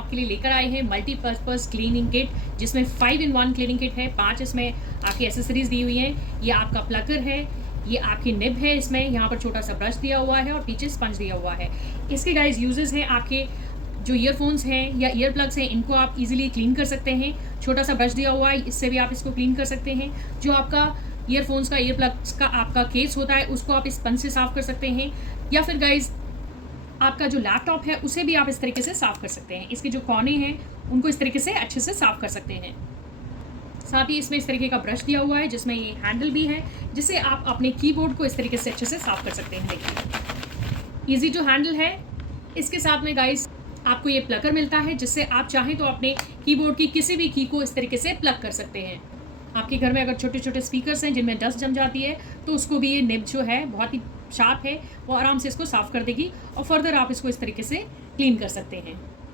आपके लिए लेकर आए हैं मल्टीपर्पज़ क्लीनिंग किट, जिसमें 5 इन 1 क्लीनिंग किट है। 5 इसमें आपकी एसेसरीज दी हुई हैं। ये आपका प्लकर है, ये आपकी निब है, इसमें यहाँ पर छोटा सा ब्रश दिया हुआ है और पीछे स्पंज दिया हुआ है। इसके गाइस यूजेस हैं, आपके जो ईयरफोन्स हैं या ईयर प्लग्स हैं, इनको आप इजीली क्लीन कर सकते हैं। छोटा सा ब्रश दिया हुआ है, इससे भी आप इसको क्लीन कर सकते हैं। जो आपका ईयरफोन्स का ईयर प्लग्स का आपका केस होता है, उसको आप स्पंज से साफ़ कर सकते हैं। या फिर गाइस आपका जो लैपटॉप है उसे भी आप इस तरीके से साफ़ कर सकते हैं। इसके जो कोने हैं उनको इस तरीके से अच्छे से साफ़ कर सकते हैं। साथ ही इसमें इस तरीके का ब्रश दिया हुआ है, जिसमें ये हैंडल भी है, जिससे आप अपने कीबोर्ड को इस तरीके से अच्छे से साफ़ कर सकते हैं। देखिए ईजी जो हैंडल है, इसके साथ में गाइस आपको ये प्लगर मिलता है, जिससे आप चाहें तो अपने कीबोर्ड की किसी भी की को इस तरीके से प्लग कर सकते हैं। आपके घर में अगर छोटे छोटे स्पीकर्स हैं जिनमें डस्ट जम जाती है, तो उसको भी ये निब जो है बहुत ही शार्प है, वो आराम से इसको साफ़ कर देगी और फर्दर आप इसको इस तरीके से क्लीन कर सकते हैं।